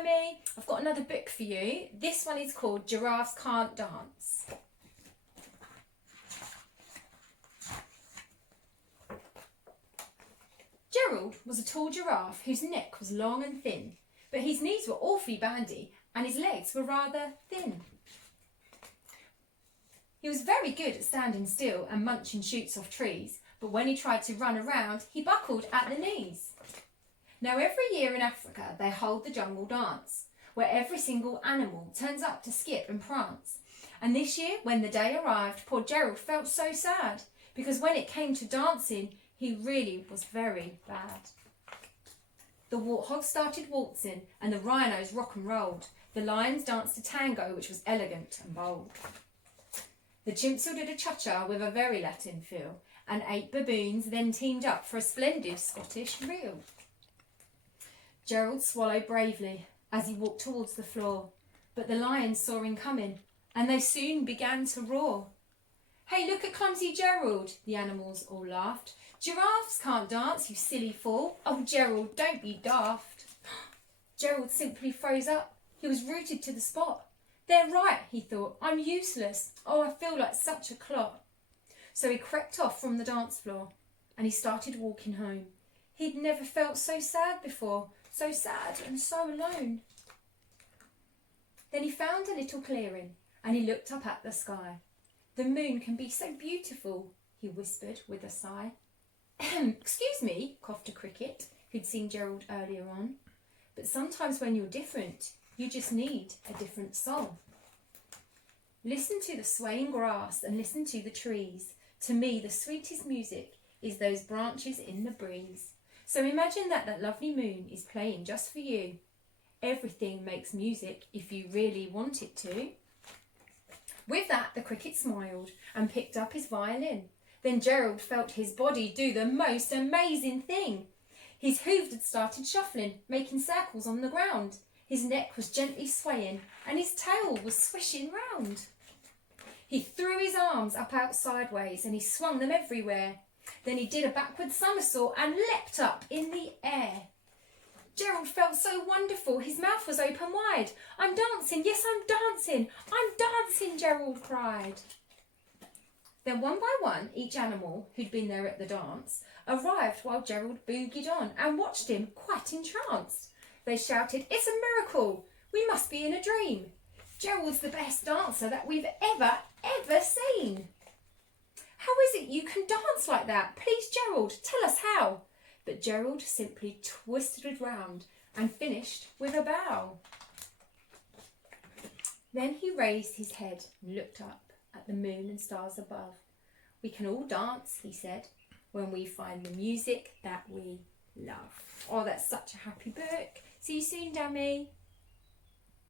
Dami. I've got another book for you. This one is called Giraffes Can't Dance. Gerald was a tall giraffe whose neck was long and thin, but his knees were awfully bandy and his legs were rather thin. He was very good at standing still and munching shoots off trees, but when he tried to run around, he buckled at the knees. Now every year in Africa they hold the jungle dance, where every single animal turns up to skip and prance. And this year, when the day arrived, poor Gerald felt so sad, because when it came to dancing, he really was very bad. The warthogs started waltzing and the rhinos rock and rolled. The lions danced a tango which was elegant and bold. The chimps all did a cha-cha with a very Latin feel, and 8 baboons then teamed up for a splendid Scottish reel. Gerald swallowed bravely as he walked towards the floor, but the lions saw him coming and they soon began to roar. "Hey, look at clumsy Gerald," the animals all laughed. "Giraffes can't dance, you silly fool. Oh, Gerald, don't be daft." Gerald simply froze up. He was rooted to the spot. "They're right," he thought. "I'm useless. Oh, I feel like such a clot." So he crept off from the dance floor and he started walking home. He'd never felt so sad before, so sad and so alone. Then he found a little clearing and he looked up at the sky. "The moon can be so beautiful," he whispered with a sigh. "Excuse me," coughed a cricket who'd seen Gerald earlier on. "But sometimes when you're different, you just need a different song. Listen to the swaying grass and listen to the trees. To me, the sweetest music is those branches in the breeze. So imagine that lovely moon is playing just for you. Everything makes music if you really want it to." With that, the cricket smiled and picked up his violin. Then Gerald felt his body do the most amazing thing. His hooves had started shuffling, making circles on the ground. His neck was gently swaying and his tail was swishing round. He threw his arms up out sideways and he swung them everywhere. Then he did a backward somersault and leapt up in the air. Gerald felt so wonderful, his mouth was open wide. "I'm dancing, yes, I'm dancing, I'm dancing," Gerald cried. Then one by one, each animal who'd been there at the dance arrived while Gerald boogied on and watched him quite entranced. They shouted, "It's a miracle! We must be in a dream! Gerald's the best dancer that we've ever seen! How is it you can dance like that? Please, Gerald, tell us how." But Gerald simply twisted round and finished with a bow. Then he raised his head and looked up at the moon and stars above. "We can all dance," he said, "when we find the music that we love." Oh, that's such a happy book. See you soon, Dami.